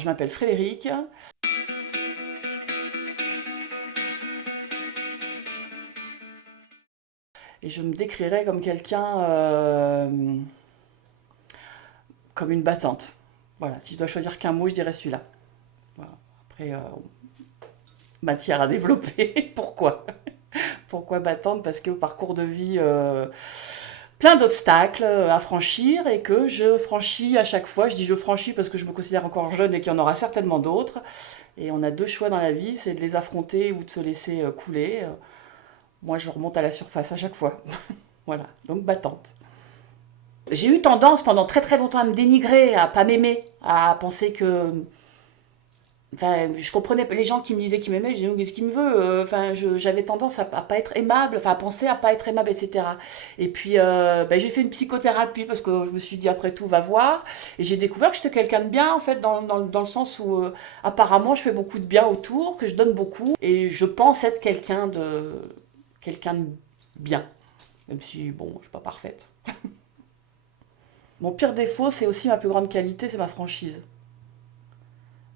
Je m'appelle Frédéric et je me décrirais comme quelqu'un, comme une battante. Voilà, si je dois choisir qu'un mot, je dirais celui-là. Voilà. Après, matière à développer. Pourquoi? Pourquoi battante? Parce que au parcours de vie, plein d'obstacles à franchir et que je franchis à chaque fois. Je dis je franchis parce que je me considère encore jeune et qu'il y en aura certainement d'autres. Et on a deux choix dans la vie, c'est de les affronter ou de se laisser couler. Moi, je remonte à la surface à chaque fois. Voilà, donc battante. J'ai eu tendance pendant très très longtemps à me dénigrer, à pas m'aimer, à penser que. Enfin, je comprenais les gens qui me disaient qu'ils m'aimaient, je disais, qu'est-ce qu'il me veut? Enfin, j'avais tendance à pas être aimable, enfin, à penser à pas être aimable, etc. Et puis, ben, j'ai fait une psychothérapie parce que je me suis dit, après tout, va voir. Et j'ai découvert que j'étais quelqu'un de bien, en fait, dans le sens où, apparemment, je fais beaucoup de bien autour, que je donne beaucoup. Et je pense être quelqu'un de bien. Même si, bon, je suis pas parfaite. Mon pire défaut, c'est aussi ma plus grande qualité, c'est ma franchise.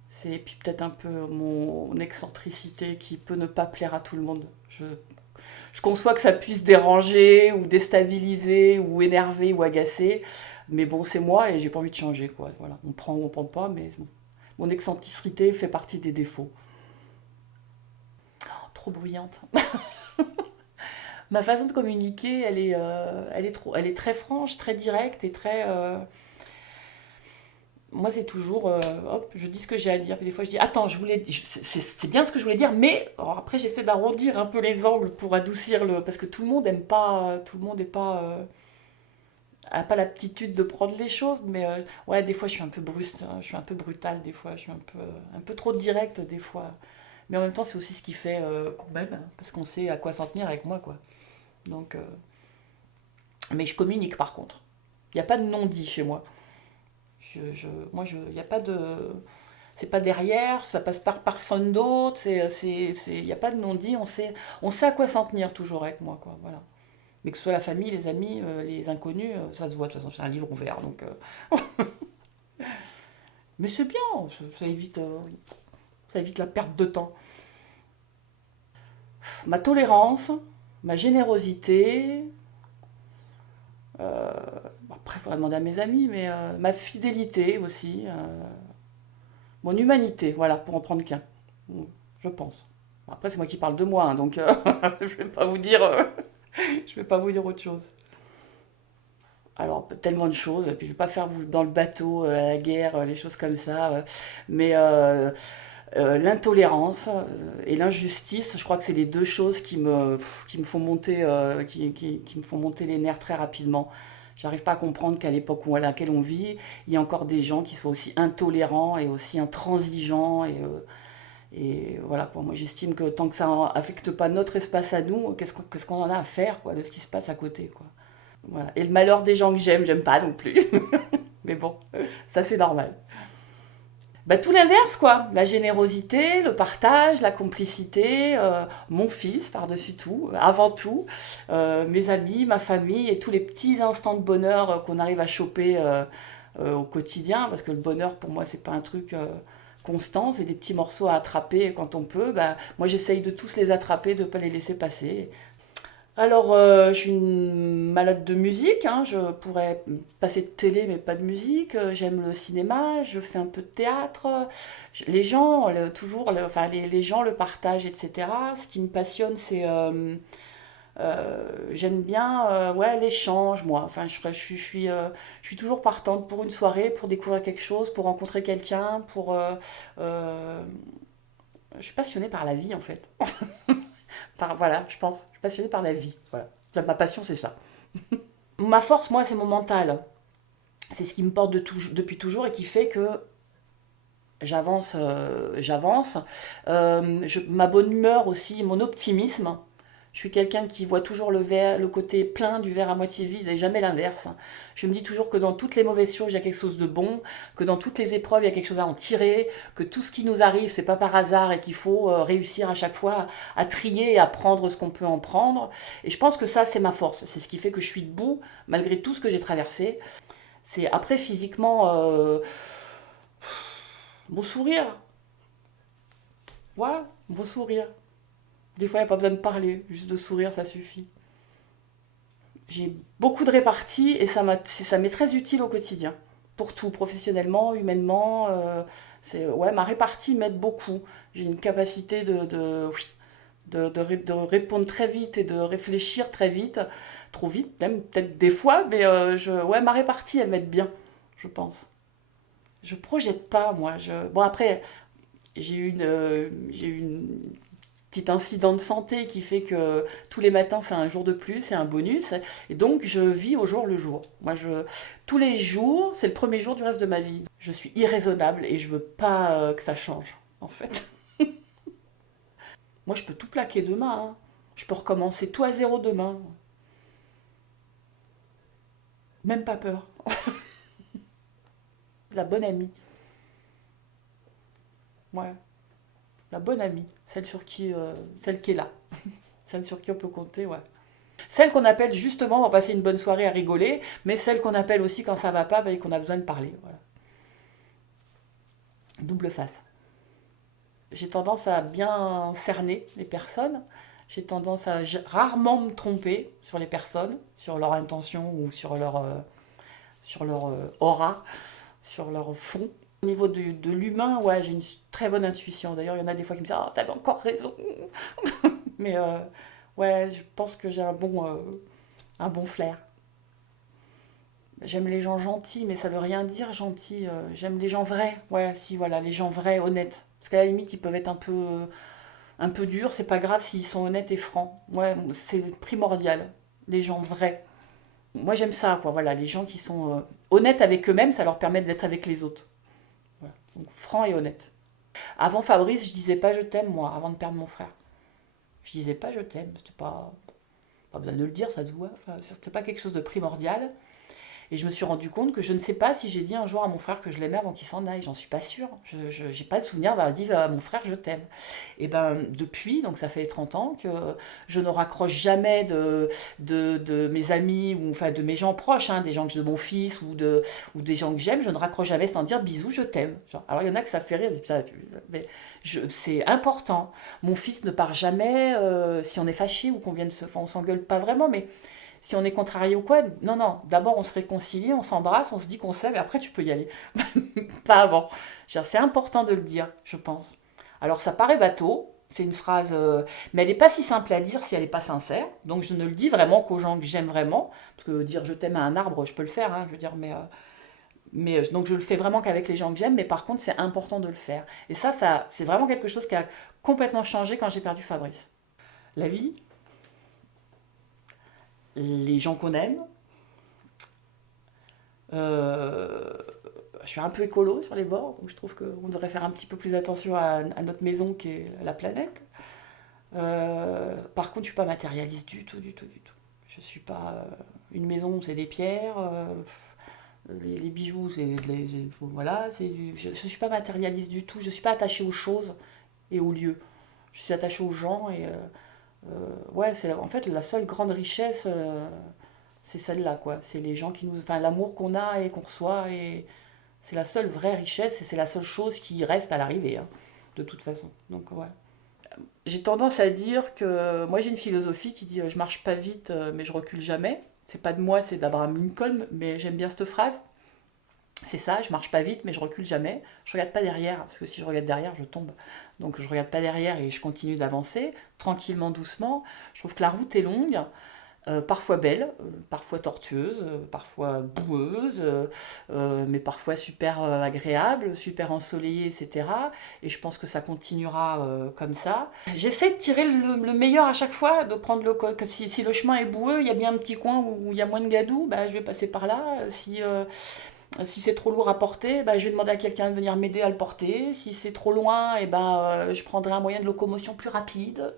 C'est puis peut-être un peu mon excentricité qui peut ne pas plaire à tout le monde. Je conçois que ça puisse déranger ou déstabiliser ou énerver ou agacer, mais bon, c'est moi et j'ai pas envie de changer, quoi. Voilà, on prend ou on prend pas, mais bon. Mon excentricité fait partie des défauts. Oh, trop bruyante. Ma façon de communiquer, elle est très franche, très directe et très, moi, c'est toujours, hop, je dis ce que j'ai à dire. Puis des fois, je dis, attends, c'est bien ce que je voulais dire, mais alors après, j'essaie d'arrondir un peu les angles pour adoucir le. Parce que tout le monde aime pas, tout le monde n'est pas, a pas l'aptitude de prendre les choses, mais ouais, des fois, je suis un peu brusque, hein, je suis un peu brutale, des fois, je suis un peu trop directe, des fois. Mais en même temps, c'est aussi ce qui fait quand même, hein, parce qu'on sait à quoi s'en tenir avec moi, quoi. Donc, mais je communique par contre. Il n'y a pas de non-dit chez moi. Moi, il n'y a pas de. C'est pas derrière, ça passe par personne d'autre, il n'y a pas de non-dit, on sait à quoi s'en tenir toujours avec moi, quoi, voilà. Mais que ce soit la famille, les amis, les inconnus, ça se voit, de toute façon, c'est un livre ouvert, donc. Mais c'est bien, ça évite la perte de temps. Ma tolérance, ma générosité, après, il faudrait demander à mes amis, mais ma fidélité aussi, mon humanité, voilà, pour en prendre qu'un, je pense. Après, c'est moi qui parle de moi, hein, donc je vais pas vous dire, je vais pas vous dire autre chose. Alors, tellement de choses, et puis je vais pas faire vous dans le bateau, la guerre, les choses comme ça, mais l'intolérance et l'injustice, je crois que c'est les deux choses qui me font monter, qui me font monter les nerfs très rapidement. J'arrive pas à comprendre qu'à l'époque à laquelle on vit, il y a encore des gens qui soient aussi intolérants et aussi intransigeants et voilà quoi. Moi j'estime que tant que ça affecte pas notre espace à nous, qu'est-ce qu'on en a à faire quoi de ce qui se passe à côté quoi. Voilà. Et le malheur des gens que j'aime pas non plus. Mais bon, ça c'est normal. Bah, tout l'inverse, quoi. La générosité, le partage, la complicité, mon fils par-dessus tout, avant tout, mes amis, ma famille et tous les petits instants de bonheur qu'on arrive à choper au quotidien, parce que le bonheur pour moi c'est pas un truc constant, c'est des petits morceaux à attraper quand on peut. Bah, moi j'essaye de tous les attraper, de ne pas les laisser passer. Alors, je suis une malade de musique, hein, je pourrais passer de télé mais pas de musique. J'aime le cinéma, je fais un peu de théâtre. Les gens, enfin, les gens le partagent, etc. Ce qui me passionne, c'est j'aime bien ouais, l'échange, moi. Enfin, je suis toujours partante pour une soirée, pour découvrir quelque chose, pour rencontrer quelqu'un, euh, je suis passionnée par la vie, en fait. Voilà, je pense. Je suis passionnée par la vie. Voilà. Ma passion, c'est ça. Ma force, moi, c'est mon mental. C'est ce qui me porte depuis toujours et qui fait que j'avance. Ma bonne humeur aussi, mon optimisme. Je suis quelqu'un qui voit toujours le côté plein du verre à moitié vide et jamais l'inverse. Je me dis toujours que dans toutes les mauvaises choses, il y a quelque chose de bon, que dans toutes les épreuves, il y a quelque chose à en tirer, que tout ce qui nous arrive, c'est pas par hasard et qu'il faut réussir à chaque fois à trier et à prendre ce qu'on peut en prendre. Et je pense que ça, c'est ma force. C'est ce qui fait que je suis debout malgré tout ce que j'ai traversé. C'est après physiquement, Mon sourire, voilà, mon sourire. Des fois, il n'y a pas besoin de parler, juste de sourire, ça suffit. J'ai beaucoup de réparties et ça m'est très utile au quotidien. Pour tout, professionnellement, humainement. Ouais, ma répartie m'aide beaucoup. J'ai une capacité de répondre très vite et de réfléchir très vite. Trop vite, même peut-être des fois, mais ouais, ma répartie, elle m'aide bien, je pense. Je projette pas, moi. Bon, après, j'ai eu une petit incident de santé qui fait que tous les matins c'est un jour de plus, c'est un bonus. Et donc je vis au jour le jour. Tous les jours, c'est le premier jour du reste de ma vie. Je suis irraisonnable et je veux pas que ça change, en fait. Moi, je peux tout plaquer demain, hein. Je peux recommencer tout à zéro demain. Même pas peur. La bonne amie. Ouais, la bonne amie. Celle qui est là. Celle sur qui on peut compter, ouais. Celle qu'on appelle justement, on va passer une bonne soirée à rigoler, mais celle qu'on appelle aussi quand ça va pas bah, et qu'on a besoin de parler. Voilà. Double face. J'ai tendance à bien cerner les personnes. J'ai tendance à rarement me tromper sur les personnes, sur leur intention ou sur leur aura, sur leur fond. Au niveau de l'humain, ouais, j'ai une très bonne intuition. D'ailleurs, il y en a des fois qui me disent ah, t'avais encore raison. Mais ouais, je pense que j'ai un bon flair. J'aime les gens gentils, mais ça veut rien dire gentil. J'aime les gens vrais. Ouais, si, voilà, les gens vrais, honnêtes. Parce qu'à la limite, ils peuvent être un peu durs, c'est pas grave s'ils sont honnêtes et francs. Ouais, c'est primordial. Les gens vrais. Moi, j'aime ça, quoi. Voilà, les gens qui sont honnêtes avec eux-mêmes, ça leur permet d'être avec les autres. Voilà. Donc, franc et honnête. Avant Fabrice, je disais pas je t'aime, moi, avant de perdre mon frère. Je disais pas je t'aime. C'était pas besoin de le dire, ça se voit. Enfin, c'était pas quelque chose de primordial. Et je me suis rendu compte que je ne sais pas si j'ai dit un jour à mon frère que je l'aimais avant qu'il s'en aille. J'en suis pas sûre. Je n'ai pas le souvenir d'avoir dit à mon frère je t'aime. Et ben depuis, donc ça fait 30 ans que je ne raccroche jamais de mes amis ou enfin de mes gens proches, hein, des gens de mon fils ou des gens que j'aime, je ne raccroche jamais sans dire bisous, je t'aime. Alors il y en a que ça fait rire, mais c'est important. Mon fils ne part jamais si on est fâché ou qu'on vient de se... Enfin, on s'engueule pas vraiment, mais si on est contrarié ou quoi, non, non, d'abord on se réconcilie, on s'embrasse, on se dit qu'on s'aime et après tu peux y aller. Pas avant. C'est important de le dire, je pense. Alors ça paraît bateau, c'est une phrase, mais elle n'est pas si simple à dire si elle n'est pas sincère. Donc je ne le dis vraiment qu'aux gens que j'aime vraiment, parce que dire je t'aime à un arbre, je peux le faire, hein, je veux dire, donc je le fais vraiment qu'avec les gens que j'aime, mais par contre c'est important de le faire. Et ça c'est vraiment quelque chose qui a complètement changé quand j'ai perdu Fabrice. La vie, les gens qu'on aime, Euh, je suis un peu écolo sur les bords, donc je trouve qu'on devrait faire un petit peu plus attention à notre maison qui est la planète. Par contre, je suis pas matérialiste du tout, du tout, du tout. Je suis pas une maison, c'est des pierres, les bijoux, voilà, je suis pas matérialiste du tout. Je suis pas attachée aux choses et aux lieux. Je suis attachée aux gens et ouais, c'est en fait la seule grande richesse. C'est celle-là, quoi. C'est les gens qui nous. Enfin, l'amour qu'on a et qu'on reçoit, et c'est la seule vraie richesse et c'est la seule chose qui reste à l'arrivée, hein, de toute façon. Donc, ouais. J'ai tendance à dire que. Moi, j'ai une philosophie qui dit je marche pas vite, mais je recule jamais. C'est pas de moi, c'est d'Abraham Lincoln, mais j'aime bien cette phrase. C'est ça, je marche pas vite, mais je recule jamais. Je regarde pas derrière, parce que si je regarde derrière, je tombe. Donc, je regarde pas derrière et je continue d'avancer, tranquillement, doucement. Je trouve que la route est longue. Parfois belle, parfois tortueuse, parfois boueuse, mais parfois super agréable, super ensoleillée, etc. Et je pense que ça continuera comme ça. J'essaie de tirer le meilleur à chaque fois, de prendre si le chemin est boueux, il y a bien un petit coin où il y a moins de gadou, bah, je vais passer par là. Si c'est trop lourd à porter, bah, je vais demander à quelqu'un de venir m'aider à le porter. Si c'est trop loin, et ben, je prendrai un moyen de locomotion plus rapide.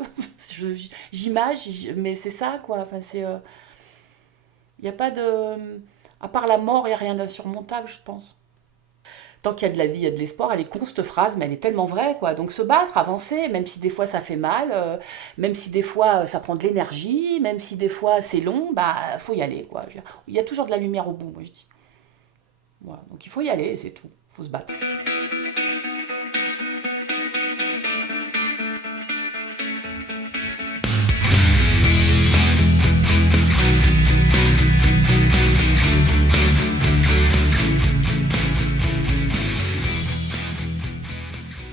J'imagine, mais c'est ça, quoi. Enfin, y a pas de... À part la mort, il n'y a rien d'insurmontable, je pense. Tant qu'il y a de la vie, il y a de l'espoir. Elle est con, cette phrase, mais elle est tellement vraie, quoi. Donc se battre, avancer, même si des fois ça fait mal, même si des fois ça prend de l'énergie, même si des fois c'est long, bah, faut y aller, quoi. Il y a toujours de la lumière au bout, moi, je dis. Voilà. Donc il faut y aller, c'est tout. Il faut se battre.